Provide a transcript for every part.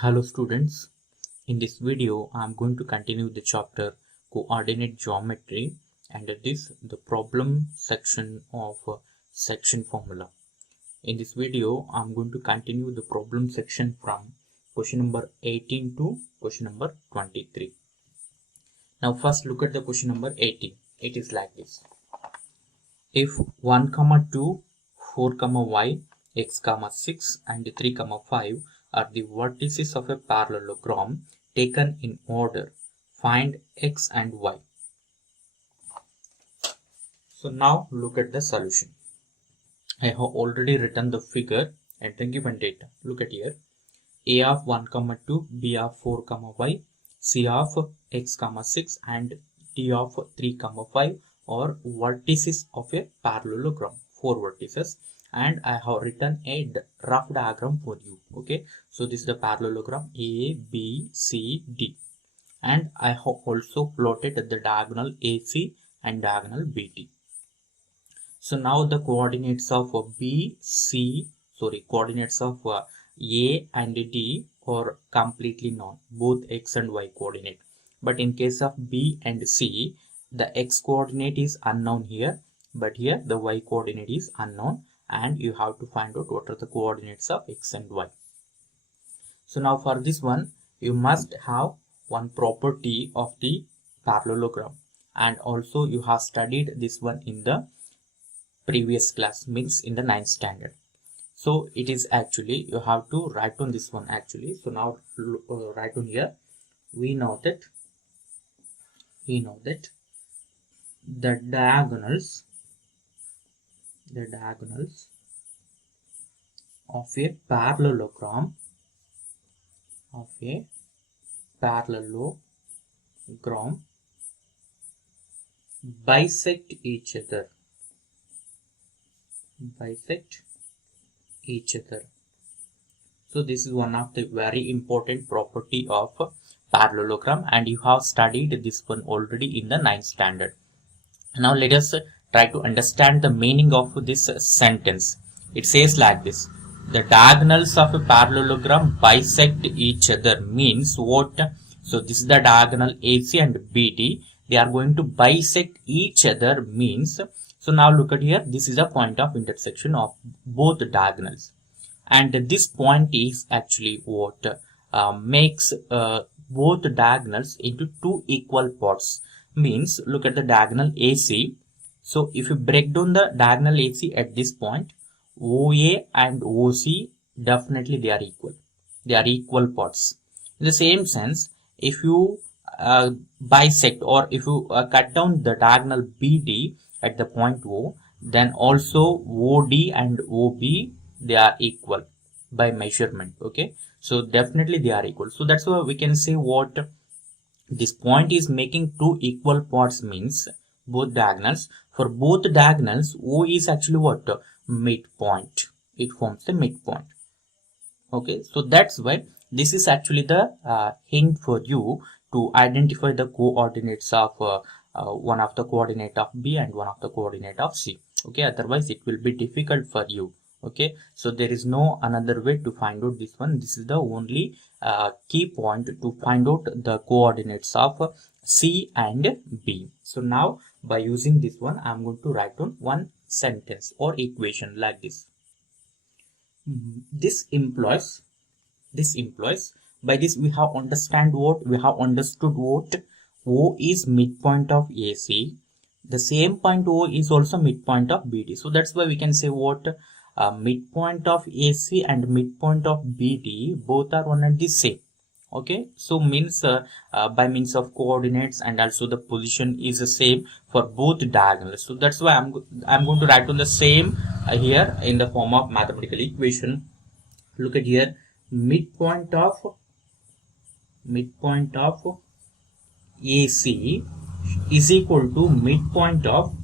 Hello students, in this video I am going to continue the chapter coordinate geometry and this the problem section of section formula. In this video I am going to continue the problem section from question number 18 to question number 23. Now first look at the question number 18. It is like this. If 1, 2, 4, y, x, 6 and 3, 5 are the vertices of a parallelogram taken in order, find x and y. So now look at the solution. I have already written the figure and the given data. Look at here. A of 1, 2, B of 4, y, C of x, 6 and D of 3, 5 are vertices of a parallelogram, 4 vertices, and I have written a rough diagram for you. Okay, so this is the parallelogram A, B, C, D, and I have also plotted the diagonal AC and diagonal BD. So now the coordinates of coordinates of A and D are completely known, both x and y coordinate. But in case of B and C, the x coordinate is unknown here, but here the y coordinate is unknown, and you have to find out what are the coordinates of x and y. So now for this one, you must have one property of the parallelogram, and also you have studied this one in the previous class, means in the 9th standard. So it is actually, you have to write on this one actually. So now write on here. We know that the diagonals of a parallelogram bisect each other. So this is one of the very important property of parallelogram, and you have studied this one already in the 9th standard. Now let us try to understand the meaning of this sentence. It says like this: the diagonals of a parallelogram bisect each other means what? So this is the diagonal AC and BD. They are going to bisect each other means, so now look at here, this is a point of intersection of both diagonals, and this point is actually what makes both diagonals into two equal parts. Means, look at the diagonal AC. So if you break down the diagonal AC at this point, OA and OC, definitely they are equal. They are equal parts. In the same sense, if you bisect, or if you cut down the diagonal BD at the point O, then also OD and OB, they are equal by measurement. Okay, so definitely they are equal. So that's why we can say what this point is making two equal parts means both diagonals. For both diagonals, O is actually what? Midpoint. It forms the midpoint. Okay, so that's why this is actually the hint for you to identify the coordinates of one of the coordinate of B and one of the coordinate of C. Okay, otherwise it will be difficult for you. Okay, so there is no another way to find out this one. This is the only key point to find out the coordinates of C and B. So now by using this one, I am going to write on one sentence or equation like this. This implies, by this we have understood what O is midpoint of AC. The same point O is also midpoint of BD. So that's why we can say what midpoint of AC and midpoint of BD both are one and the same. Okay, so means by means of coordinates and also the position is the same for both diagonals. So that's why I'm going to write on the same here in the form of mathematical equation. Look at here, midpoint of AC is equal to midpoint of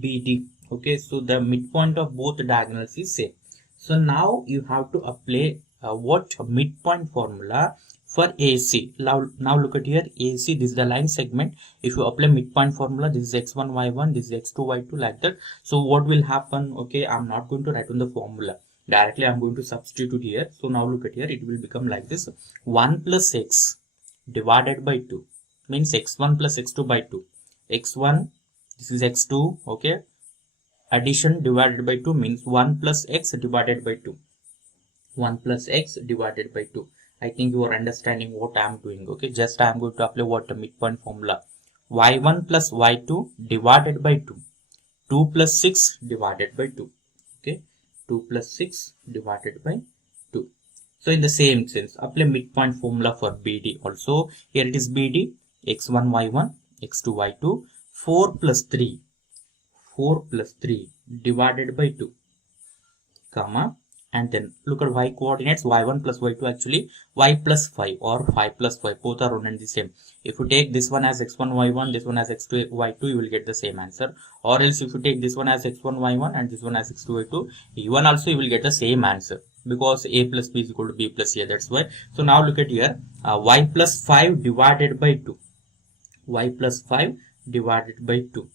BD. Okay, so the midpoint of both diagonals is same. So now you have to apply what midpoint formula for AC. Now look at here, AC, this is the line segment. If you apply midpoint formula, this is x1 y1, this is x2 y2, like that. So what will happen? Okay, I'm not going to write on the formula. Directly I'm going to substitute here. So now look at here, it will become like this: 1 plus x divided by 2 means x1 plus x2 by 2. X1, this is x2, okay. Addition divided by 2 means 1 plus x divided by 2. 1 plus x divided by 2. I think you are understanding what I am doing, okay. Just I am going to apply what the midpoint formula. Y1 plus y2 divided by 2. 2 plus 6 divided by 2, okay. 2 plus 6 divided by 2. So in the same sense, apply midpoint formula for BD also. Here it is BD, x1 y1, x2 y2, 4 plus 3 divided by 2, comma, and then look at y coordinates, y1 plus y2 actually y plus 5 or 5 plus 5, both are one and the same. If you take this one as x1 y1, this one as x2 y2, you will get the same answer. Or else if you take this one as x1 y1 and this one as x2 y2, even also you will get the same answer, because a plus b is equal to b plus a, that's why. So now look at here, y plus 5 divided by 2, y plus 5 divided by 2.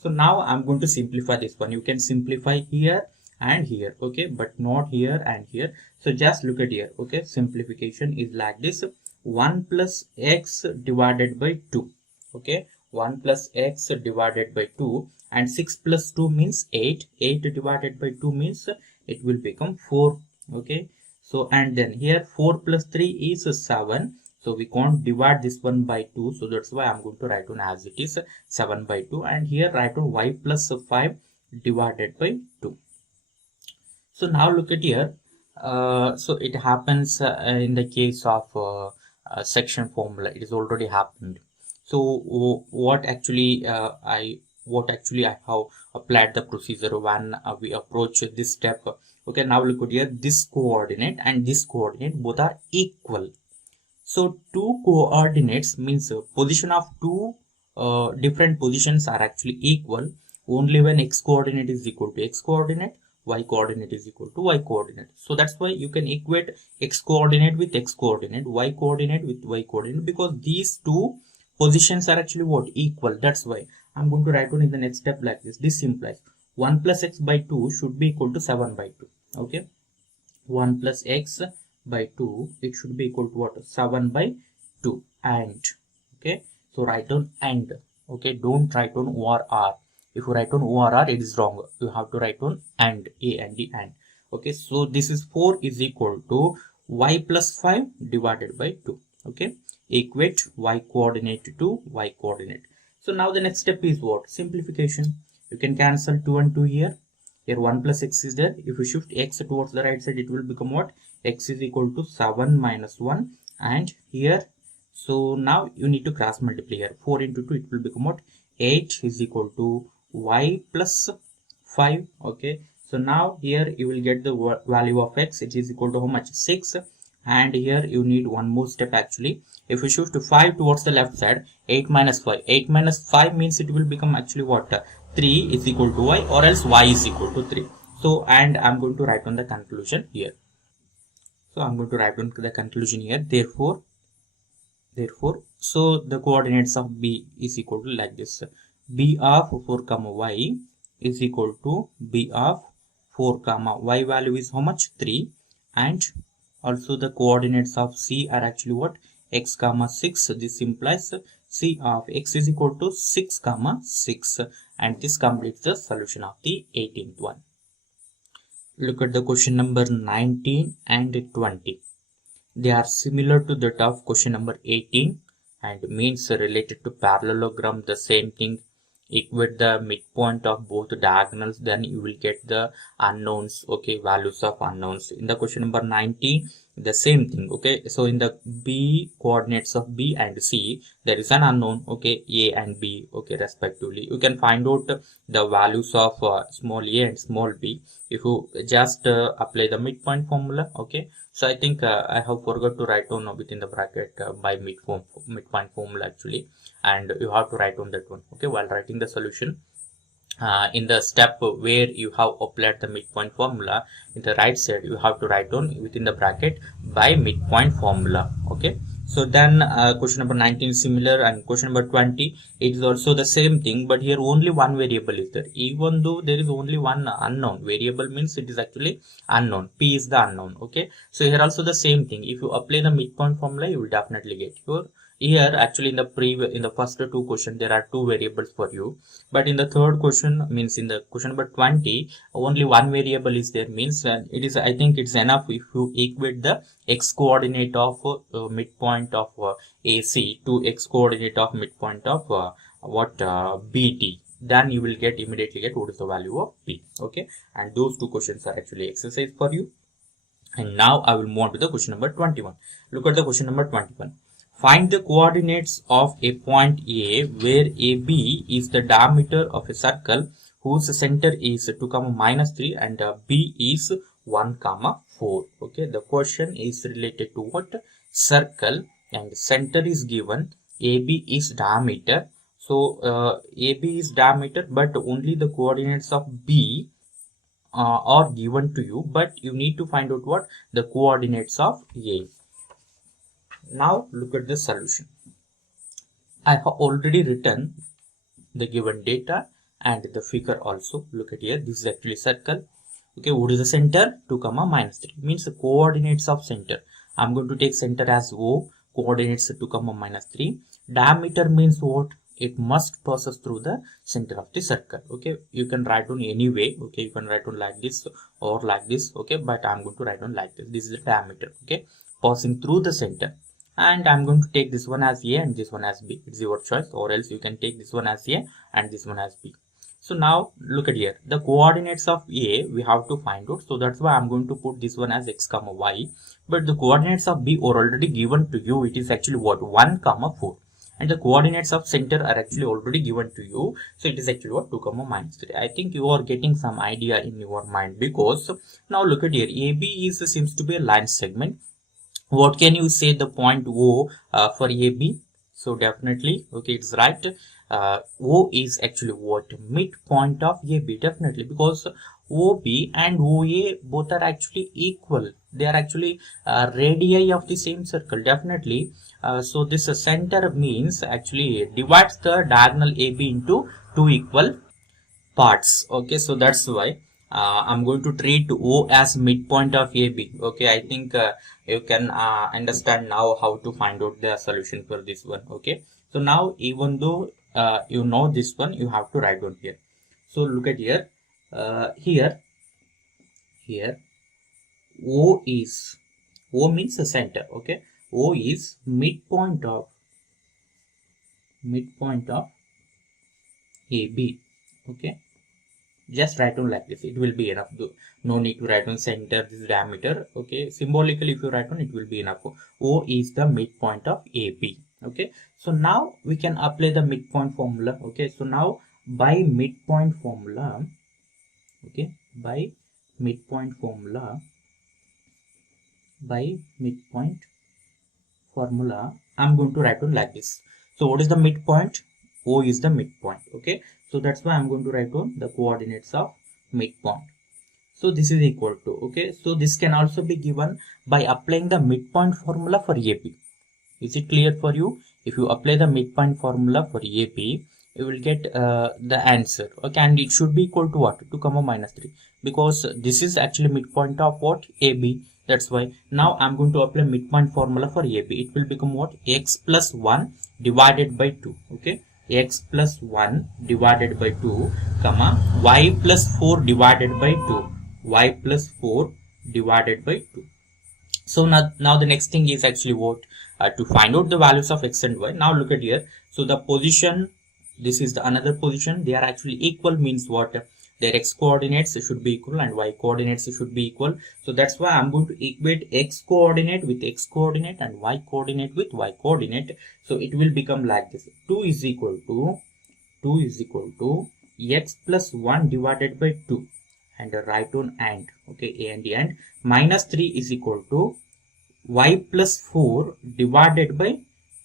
So now I'm going to simplify this one. You can simplify here and here, okay, but not here and here. So just look at here, okay. Simplification is like this: 1 plus x divided by 2, okay. 1 plus x divided by 2, and 6 plus 2 means 8. 8 divided by 2 means it will become 4, okay. So and then here 4 plus 3 is 7. So we can't divide this one by 2. So that's why I'm going to write on as it is 7 by 2. And here write on y plus 5 divided by 2. So now look at here. So it happens in the case of section formula. It is already happened. So what actually I have applied the procedure when we approach this step. Okay, now look at here. This coordinate and this coordinate both are equal. So two coordinates means position of two different positions are actually equal only when x coordinate is equal to x coordinate, y coordinate is equal to y coordinate. So that's why you can equate x coordinate with x coordinate, y coordinate with y coordinate, because these two positions are actually what? Equal. That's why I'm going to write on in the next step like this. This implies 1 plus x by 2 should be equal to 7 by 2. Okay, 1 plus x by 2, it should be equal to what? 7 by 2. And okay, so write on and, okay, don't write on or. If you write on or, it is wrong. You have to write on and, a and the and. Okay, so this is 4 is equal to y plus 5 divided by 2. Okay, equate y coordinate to y coordinate. So now the next step is what? Simplification. You can cancel 2 and 2 here. Here 1 plus x is there. If you shift x towards the right side, it will become what? X is equal to 7 minus 1. And here, so now you need to cross multiply here. 4 into 2, it will become what? 8 is equal to y plus 5. Okay, so now here you will get the value of x. It is equal to how much? 6. And here you need one more step actually. If you shift to 5 towards the left side, 8 minus 5. 8 minus 5 means it will become actually what? 3 is equal to y, or else y is equal to 3. So, and I'm going to write on the conclusion here. So I'm going to write on the conclusion here. Therefore, so the coordinates of b is equal to like this: b of 4 comma y is equal to b of 4 comma y value is how much? 3. And also the coordinates of c are actually what? X comma 6. This implies c of x is equal to 6 comma 6. And this completes the solution of the 18th one. Look at the question number 19 and 20. They are similar to that of question number 18 and means related to parallelogram, the same thing. Equate the midpoint of both diagonals, then you will get the unknowns, okay, values of unknowns. In the question number 19, the same thing, okay. So in the b coordinates of b and c, there is an unknown, okay, a and b, okay, respectively. You can find out the values of small a and small b if you just apply the midpoint formula, okay. So I think I have forgot to write on within the bracket by midpoint formula actually, and you have to write on that one, okay, while writing the solution. In the step where you have applied the midpoint formula, in the right side you have to write on within the bracket by midpoint formula, okay. So then question number 19 is similar, and question number 20, it is also the same thing, but here only one variable is there. Even though there is only one unknown variable, means it is actually unknown. P is the unknown. Okay. So here also the same thing. If you apply the midpoint formula, you will definitely get your. Here actually in the first two questions there are two variables for you, but in the third question, means in the question number 20, only one variable is there, means it is, I think it's enough if you equate the x coordinate of midpoint of AC to x coordinate of midpoint of BT, then you will immediately get what is the value of P. Okay, and those two questions are actually exercise for you. And now I will move on to the question number 21. Look at the question number 21. Find the coordinates of a point A where AB is the diameter of a circle whose center is 2, -3 and B is 1, 4. Okay, the question is related to what? Circle, and center is given. AB is diameter. So AB is diameter, but only the coordinates of B are given to you, but you need to find out what? The coordinates of A. Now look at the solution. I have already written the given data and the figure also. Look at here, this is actually circle. Okay, what is the center? 2, -3 means the coordinates of center. I'm going to take center as O, coordinates 2, -3. Diameter means what? It must passes through the center of the circle. Okay, you can write on any way. Okay, you can write on like this or like this. Okay, but I'm going to write on like this. This is the diameter. Okay, passing through the center. And I'm going to take this one as A and this one as B. It's your choice, or else you can take this one as A and this one as B. So now look at here, the coordinates of A we have to find out. So that's why I'm going to put this one as x, y. But the coordinates of B are already given to you. It is actually what? 1, 4. And the coordinates of center are actually already given to you. So it is actually what? 2, -3. I think you are getting some idea in your mind, because now look at here, AB seems to be a line segment. What can you say the point O for AB? So definitely, okay, it's right. O is actually what? Midpoint of AB, definitely, because OB and OA both are actually equal. They are actually radii of the same circle, definitely. So this center means actually divides the diagonal AB into two equal parts. Okay, so that's why I'm going to treat O as midpoint of AB. Okay, I think you can understand now how to find out the solution for this one. Okay, so now even though you know this one, you have to write down here. So look at here, here O means the center. Okay, O is midpoint of AB. Okay, just write on like this, it will be enough. No need to write on center, this diameter. Okay, symbolically if you write on, it will be enough. O is the midpoint of AB. Okay, so now we can apply the midpoint formula. Okay, so now by midpoint formula, okay, by midpoint formula, I'm going to write on like this. So what is the midpoint? O is the midpoint. Okay, so that's why I'm going to write on the coordinates of midpoint. So this is equal to, okay, so this can also be given by applying the midpoint formula for AB. Is it clear for you? If you apply the midpoint formula for AB, you will get the answer. Okay, and it should be equal to what? 2, -3, because this is actually midpoint of what? AB. That's why now I'm going to apply midpoint formula for AB. It will become what? X plus 1 divided by 2. Okay, x plus 1 divided by 2, comma, y plus 4 divided by 2. Y plus 4 divided by 2. So now the next thing is actually what? To find out the values of x and y. Now look at here. So the position, this is the another position. They are actually equal, means what? Their x coordinates should be equal and y coordinates should be equal. So that's why I'm going to equate x coordinate with x coordinate and y coordinate with y coordinate. So it will become like this. 2 is equal to x plus 1 divided by 2, and write on and. Okay, a and the and. Minus 3 is equal to y plus 4 divided by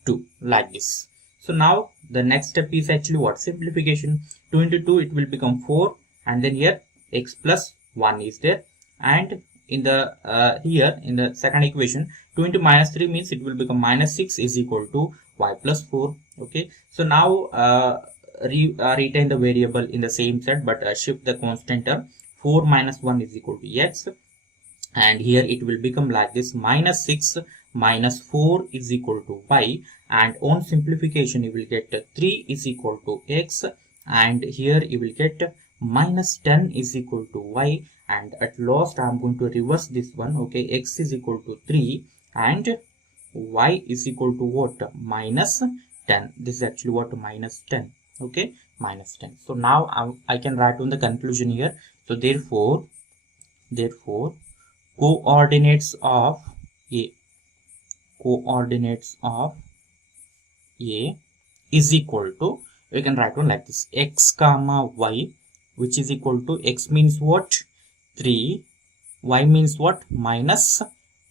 2, like this. So now the next step is actually what? Simplification. 2 into 2, it will become 4, and then here x plus 1 is there, and in the here in the second equation, 2 into minus 3 means it will become minus 6 is equal to y plus 4. Okay, so now retain the variable in the same set, but shift the constant term. 4 minus 1 is equal to x, and here it will become like this: minus 6 minus 4 is equal to y, and on simplification you will get 3 is equal to x, and here you will get minus 10 is equal to y, and at last I am going to reverse this one. Okay, x is equal to 3 and y is equal to what? Minus 10. This is actually what? Minus 10. Okay, minus 10. So now I can write on the conclusion here. So therefore coordinates of A is equal to, we can write one like this: x comma y, which is equal to, x means what? 3, y means what? Minus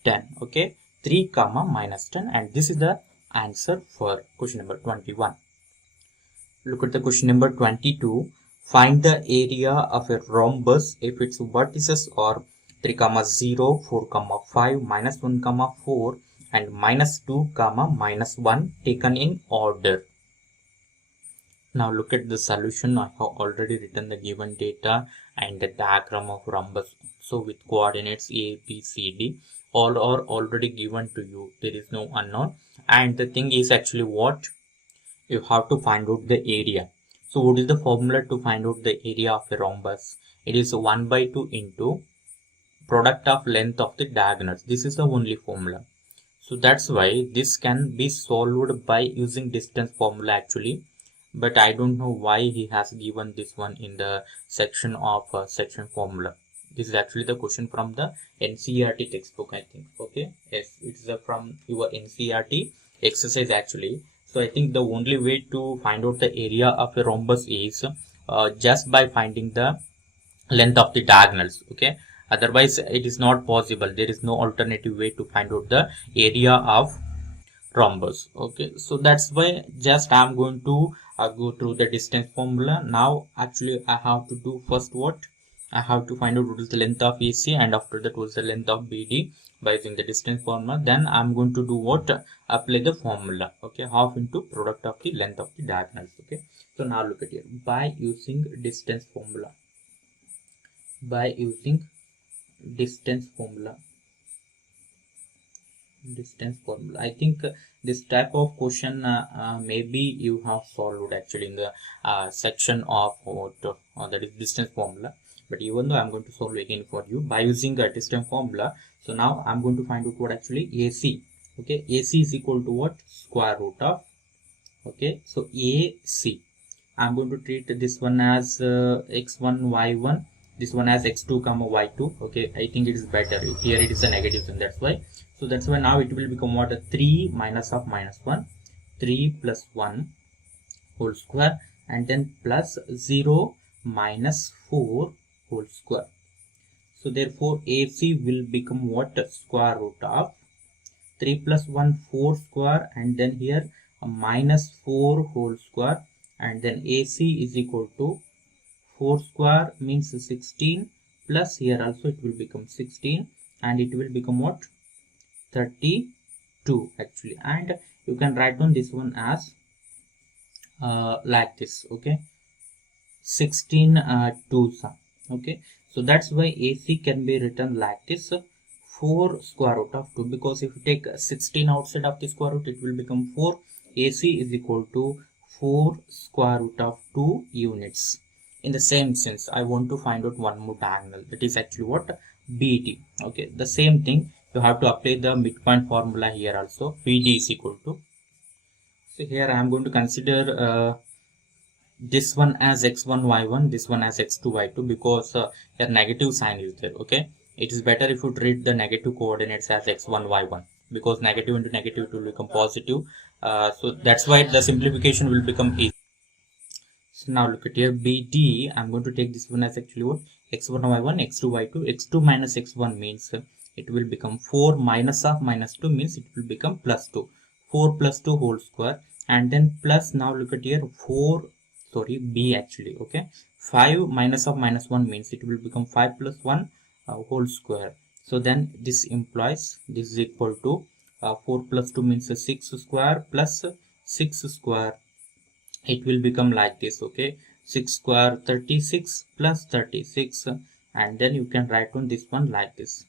10. Okay, 3 comma minus 10, and this is the answer for question number 21. Look at the question number 22. Find the area of a rhombus if its vertices are 3 comma 0, 4 comma 5, minus 1 comma 4, and minus 2 comma minus 1 taken in order. Now look at the solution. I have already written the given data and the diagram of rhombus. So with coordinates A, B, C, D, all are already given to you. There is no unknown. And the thing is actually what? You have to find out the area. So what is the formula to find out the area of a rhombus? It is 1 by 2 into product of length of the diagonals. This is the only formula. So that's why this can be solved by using distance formula actually. But I don't know why he has given this one in the section of section formula. This is actually the question from the NCERT textbook, I think. Okay, yes, it's from your NCERT exercise actually. So I think the only way to find out the area of a rhombus is just by finding the length of the diagonals. Okay, otherwise it is not possible. There is no alternative way to find out the area of rhombus. Okay, so that's why just I'm going to go through the distance formula. Now actually I have to do first what? I have to find out what is the length of AC, and after that what is the length of BD by using the distance formula. Then I'm going to do what? Apply the formula. Okay, half into product of the length of the diagonals. Okay, so now look at here. By using distance formula, I think this type of question maybe you have solved actually in the section of what that is distance formula, but even though I'm going to solve again for you by using the distance formula. So now I'm going to find out what actually AC. Okay, AC is equal to what? Square root of, okay, so AC, I'm going to treat this one as x1 y1, this one as x2 comma y2. Okay, I think it is better. Here it is a negative sign, that's why. So that's why now it will become what? 3 minus of minus 1, 3 plus 1 whole square, and then plus 0 minus 4 whole square. So therefore AC will become what? Square root of 3 plus 1 4 square, and then here a minus 4 whole square, and then AC is equal to 4 square means 16, plus here also it will become 16, and it will become what? 32 actually. And you can write down this one as like this. Okay, 16 2 sum. Okay, so that's why AC can be written like this: 4 square root of 2, because if you take 16 outside of the square root, it will become 4. AC is equal to 4 square root of 2 units. In the same sense, I want to find out one more diagonal, that is actually what? BD. Okay, the same thing, you have to apply the midpoint formula here also. BD is equal to, so here I am going to consider this one as x1 y1, this one as x2 y2, because a negative sign is there. Okay, it is better if you treat the negative coordinates as x1 y1, because negative into negative it will become positive. So that's why the simplification will become easy. So now look at here, BD, I'm going to take this one as actually what? x1 y1, x2 y2. x2 minus x1 means it will become 4 minus of minus 2 means it will become plus 2. 4 plus 2 whole square, and then plus, now look at here, B actually. Okay, 5 minus of minus 1 means it will become 5 plus 1 whole square. So then this implies this is equal to 4 plus 2 means 6 square plus 6 square. It will become like this, okay? 6 square 36 plus 36, and then you can write on this one like this.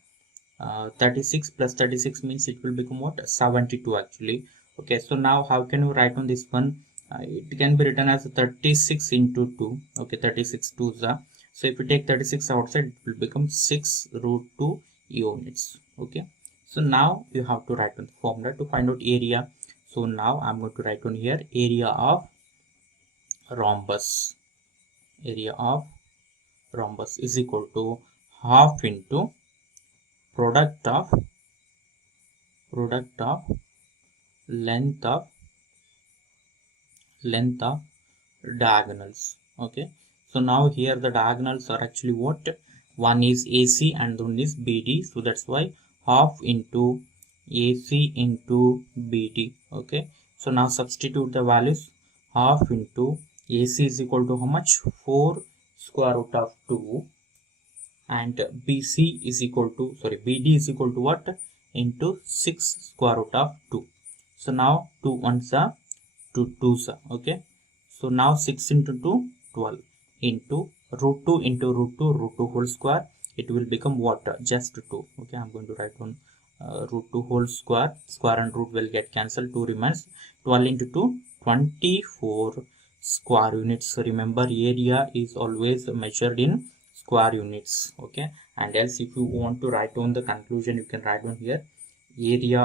36 plus 36 means it will become what? 72 actually. Okay, so now how can you write on this one? It can be written as 36 into 2. Okay, 36 2 is. So if you take 36 outside, it will become 6 root 2 units. Okay, so now you have to write on the formula to find out area. So now I'm going to write on here area of rhombus. Area of rhombus is equal to half into product of length of diagonals. Okay, so now here the diagonals are actually what? One is AC and one is BD, so that's why half into AC into BD. Okay, so now substitute the values. Half into AC is equal to how much? 4 square root of 2, and BD is equal to what? Into 6 square root of 2. So now 2 ones are 2 2s. Okay, so now 6 into 2 12 into root 2 into root 2 whole square. It will become what? Just 2. Okay, I'm going to write on root 2 whole square. Square and root will get cancelled. 2 remains. 12 into 2 24 square units. So remember, area is always measured in square units. Okay, and else if you want to write on the conclusion, you can write on here area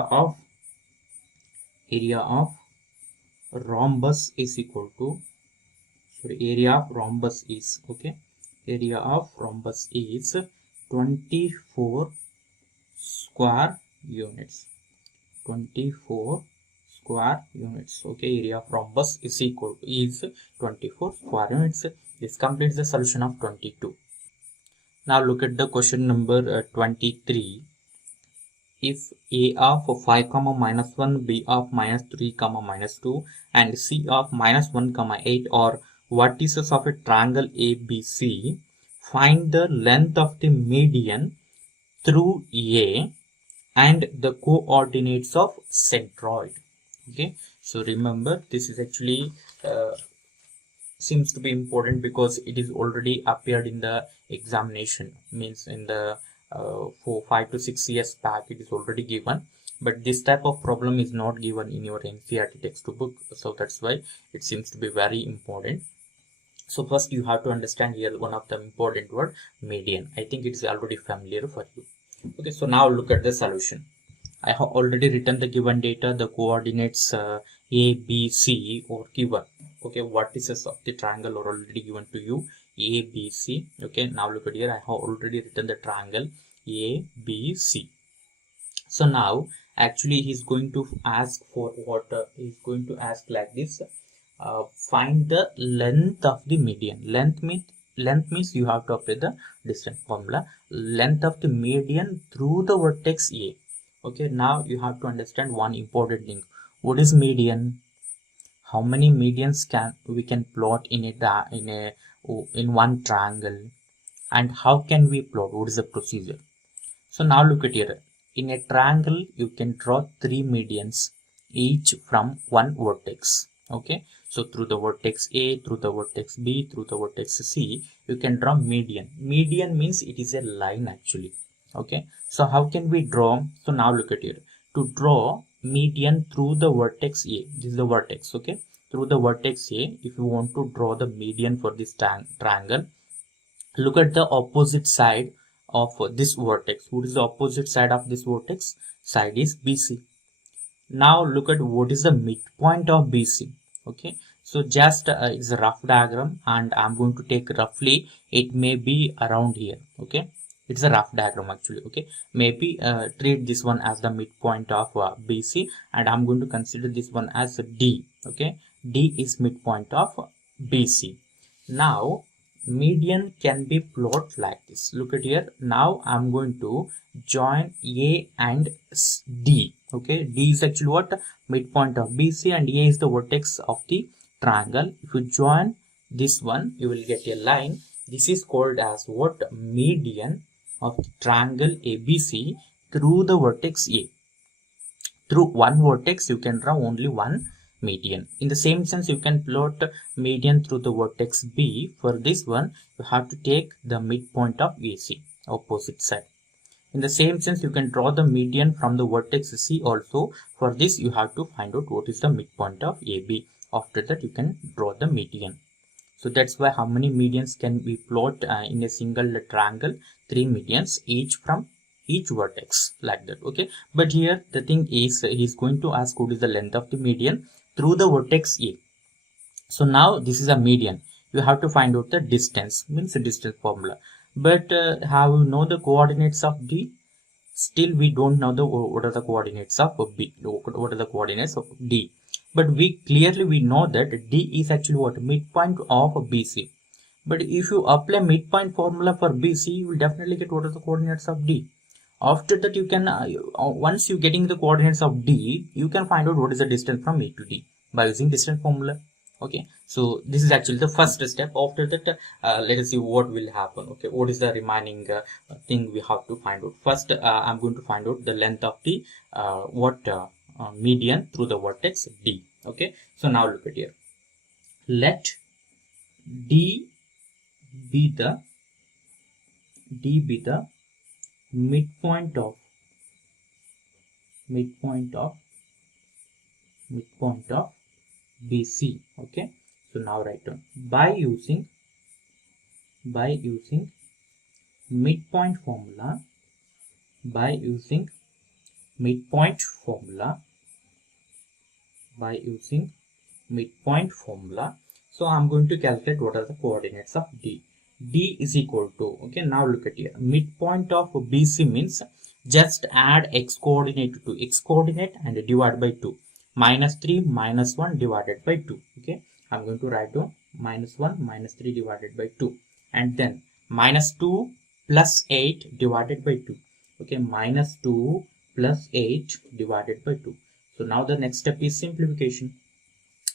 of rhombus is equal to area of rhombus is, okay, area of rhombus is 24 square units. 24 square units. Okay, area of rhombus is equal to 24 square units. This completes the solution of 22. Now look at the question number 23. If A of 5 comma minus 1, B of minus 3 comma minus 2, and C of minus 1 comma 8 are vertices of a triangle ABC, find the length of the median through A and the coordinates of centroid. Okay, so remember, this is actually seems to be important because it is already appeared in the examination, means in the for 5 to 6 years back it is already given, but this type of problem is not given in your NCERT textbook, so that's why it seems to be very important. So first you have to understand here one of the important word, median. I think it's already familiar for you. Okay, so now look at the solution. I have already written the given data, the coordinates A, B, C or given. Okay, vertices of the triangle are already given to you, A, B, C. Okay, now look at here, I have already written the triangle A, B, C. So now actually he's going to ask for what? He's going to ask like this, find the length of the median. Length means you have to apply the distance formula. Length of the median through the vertex A. Okay, now you have to understand one important thing. What is median? How many medians we can plot in one triangle, and how can we plot? What is the procedure? So now look at here. In a triangle, you can draw 3 medians, each from one vertex. Okay, so through the vertex A, through the vertex B, through the vertex C, you can draw median. Median means it is a line actually. Okay, so how can we draw? So now look at here. To draw median through the vertex A, this is the vertex. Okay, through the vertex A, if you want to draw the median for this triangle, look at the opposite side of this vertex. What is the opposite side of this vertex? Side is BC. Now look at what is the midpoint of BC. Okay, so just it's a rough diagram, and I'm going to take roughly, it may be around here. Okay, it's a rough diagram actually. Okay, maybe treat this one as the midpoint of BC, and I'm going to consider this one as D. Okay, D is midpoint of BC. Now median can be plotted like this. Look at here. Now I'm going to join A and D. Okay, D is actually what? Midpoint of BC, and A is the vertex of the triangle. If you join this one, you will get a line. This is called as what? Median. of the triangle ABC through the vertex A. Through one vertex, you can draw only one median. In the same sense, you can plot median through the vertex B. For this one, you have to take the midpoint of AC, opposite side. In the same sense, you can draw the median from the vertex C also. For this, you have to find out what is the midpoint of AB. After that, you can draw the median. So that's why how many medians can we plot in a single triangle? 3 medians, each from each vertex, like that. Okay, but here the thing is he's going to ask what is the length of the median through the vertex A. So now this is a median. You have to find out the distance, means the distance formula. But how you know the coordinates of D? Still we don't know the what are the coordinates of B, what are the coordinates of D. But we know that D is actually what? Midpoint of BC. But if you apply midpoint formula for BC, you will definitely get what are the coordinates of D. After that, you can once you getting the coordinates of D, you can find out what is the distance from A to D by using distance formula. Okay, so this is actually the first step. After that, let us see what will happen. Okay, what is the remaining thing we have to find out. First, I'm going to find out the length of the median through the vertex D. Okay, so now look at here. Let D be the midpoint of BC. Okay, so now write down by using midpoint formula. So I'm going to calculate what are the coordinates of D. D is equal to, okay, now look at here, midpoint of BC means just add x coordinate to x coordinate and divide by 2. -3 -1 divided by 2. Okay, I'm going to write down -1 -3 divided by 2, and then -2 plus 8 divided by 2. Okay, -2 plus 8 divided by 2. So now the next step is simplification.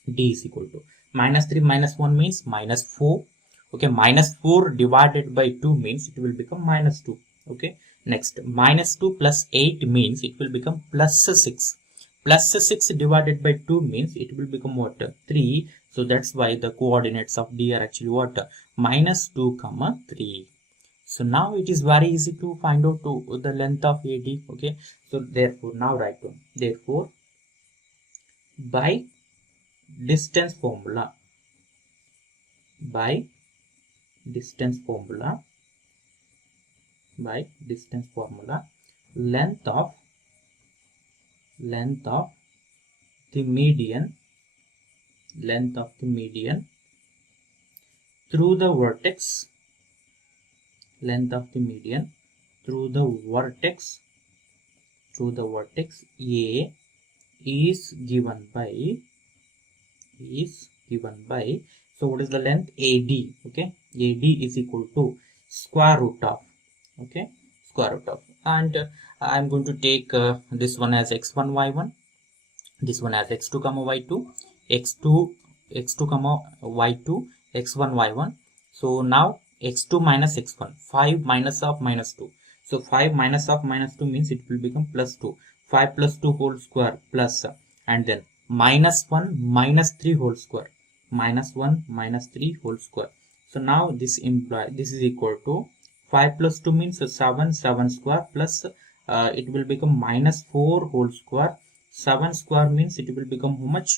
D is equal to -3 -1 means -4. Okay, -4 divided by 2 means it will become -2. Okay, next -2 plus 8 means it will become +6. +6 divided by 2 means it will become what? 3. So that's why the coordinates of D are actually what? -2, 3. So now it is very easy to find out the length of AD. Okay, so therefore now write down. Therefore, by distance formula, length of the median through the vertex A is given by so what is the length? AD. Okay, AD is equal to square root of and I'm going to take this one as x1 y1, this one as x2 y2, x2 y2, x1 y1. So now x2 minus x1, 5 minus of -2. So 5 minus of -2 means it will become +2. 5 plus 2 whole square plus, and then -1 minus 3 whole square, -1 minus 3 whole square. So now this is equal to 5 plus 2 means 7 square plus it will become -4 whole square. 7 square means it will become how much?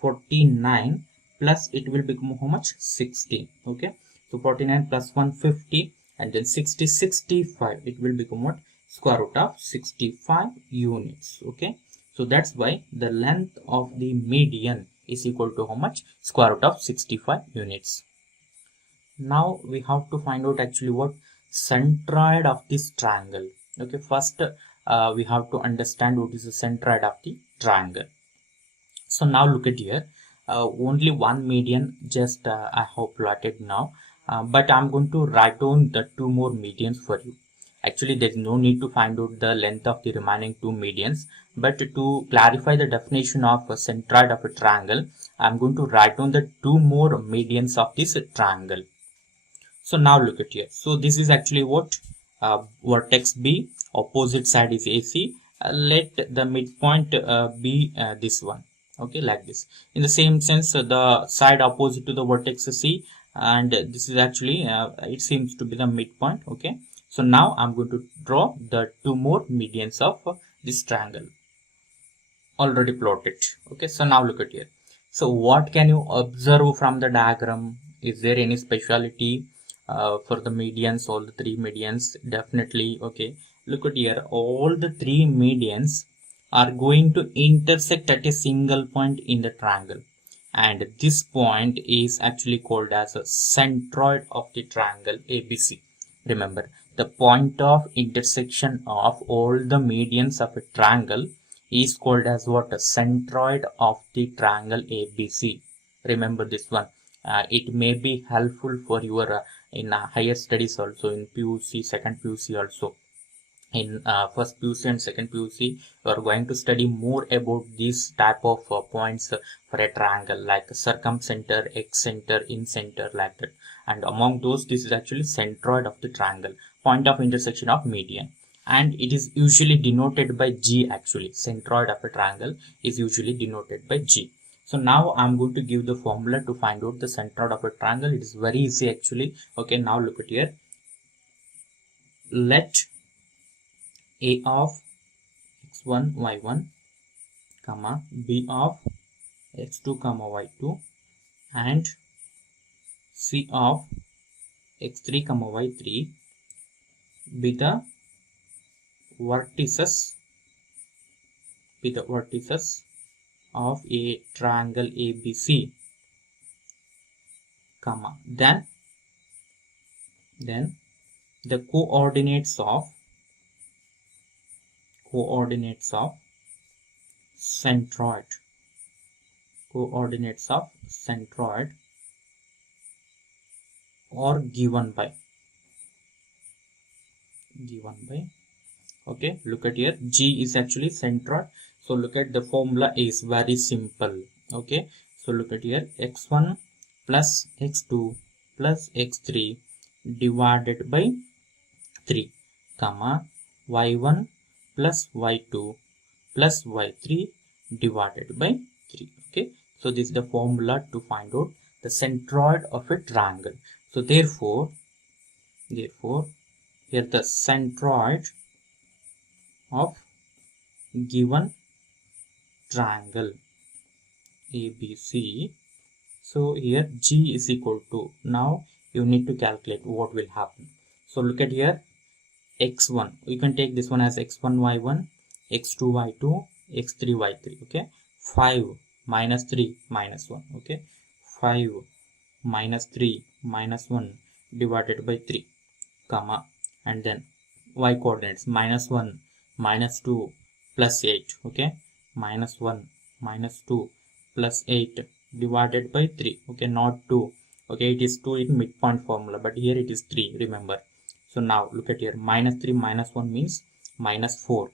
49 plus it will become how much? 60. Okay, so 49 plus 1 50, and then 60 65. It will become what? Square root of 65 units. Okay, so that's why the length of the median is equal to how much? Square root of 65 units. Now we have to find out actually what centroid of this triangle. Okay, first we have to understand what is the centroid of the triangle. So now look at here, only one median just I have plotted now, but I'm going to write down the 2 more medians for you. Actually, there is no need to find out the length of the remaining 2 medians, but to clarify the definition of a centroid of a triangle, I'm going to write down the 2 more medians of this triangle. So now look at here. So this is actually what? vertex B, opposite side is AC. Let the midpoint be this one. Okay, like this. In the same sense, the side opposite to the vertex C, and this is actually it seems to be the midpoint. Okay, so now I'm going to draw the two more medians of this triangle already plotted. Okay, so now look at here. So what can you observe from the diagram? Is there any speciality for the medians, all the three medians? Definitely. Okay, look at here, all the three medians are going to intersect at a single point in the triangle, and this point is actually called as a centroid of the triangle ABC. Remember, the point of intersection of all the medians of a triangle is called as what? A centroid of the triangle ABC. Remember this one. It may be helpful for your in higher studies also, in PUC, second PUC also. In first PUC and second PUC, you are going to study more about this type of points for a triangle, like circumcenter, excenter, incenter, like that. And among those, this is actually centroid of the triangle, point of intersection of median. And it is usually denoted by G actually. Centroid of a triangle is usually denoted by G. So now I'm going to give the formula to find out the centroid of a triangle. It is very easy actually. Okay, now look at here. Let A of x1 y1 comma b of x2 comma y2 and c of x3 comma y3 be the vertices of a triangle ABC, comma then the coordinates of centroid are given by okay, look at here, G is actually centroid. So look at the formula is very simple. Okay, so look at here, x1 plus x2 plus x3 divided by 3 comma y1 plus y2 plus y3 divided by 3. Okay, so this is the formula to find out the centroid of a triangle. So therefore here the centroid of given triangle ABC. So here G is equal to, now you need to calculate what will happen. So look at here, x1, you can take this one as x1 y1, x2 y2, x3 y3. Okay, 5 minus 3 minus 1. Okay, 5 minus 3 minus 1 divided by 3 comma, and then y coordinates minus 1 minus 2 plus 8. Okay, minus 1 minus 2 plus 8 divided by 3. Okay, not 2. Okay, it is 2 in midpoint formula, but here it is 3, remember. So now look at here, minus 3 minus 1 means minus 4.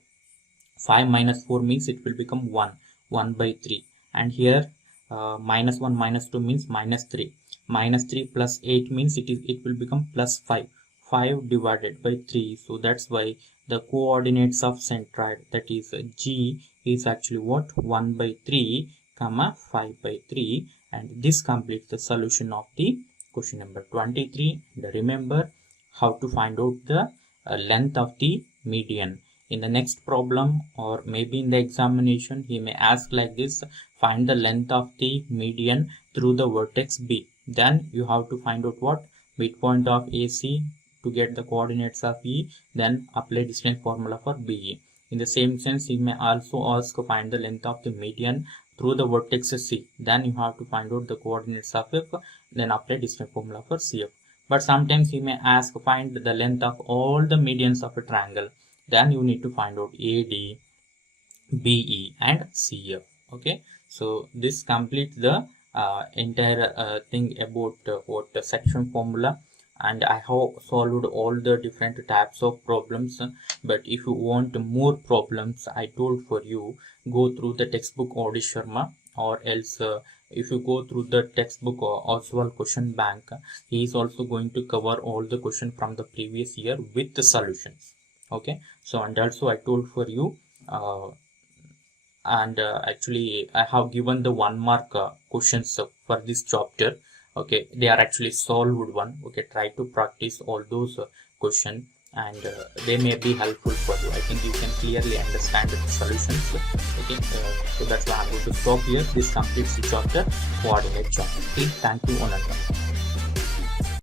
5 minus 4 means it will become 1 by 3. And here minus 1 minus 2 means minus 3. Minus 3 plus 8 means it will become plus 5. 5 divided by 3. So that's why the coordinates of centroid, that is G, is actually what? 1 by 3 comma 5 by 3. And this completes the solution of the question number 23. And remember how to find out the length of the median. In the next problem, or maybe in the examination, he may ask like this: find the length of the median through the vertex B. Then you have to find out what? Midpoint of AC to get the coordinates of E, then apply distance formula for BE. In the same sense, he may also ask to find the length of the median through the vertex C. Then you have to find out the coordinates of F, then apply distance formula for CF. But sometimes he may ask find the length of all the medians of a triangle. Then you need to find out AD, BE and CF. Okay, so this completes the entire thing about what the section formula, and I have solved all the different types of problems. But if you want more problems, I told for you, go through the textbook Audi Sharma, or else if you go through the textbook or Oswald question bank, he is also going to cover all the question from the previous year with the solutions. Okay, so and also I told for you, and actually I have given the 1 mark questions for this chapter. Okay, they are actually solved one. Okay, try to practice all those questions, and they may be helpful for you. I think you can clearly understand the solutions. Okay, so that's why I'm going to stop here. This completes the chapter coordinate chapter. Okay, thank you, Ananda.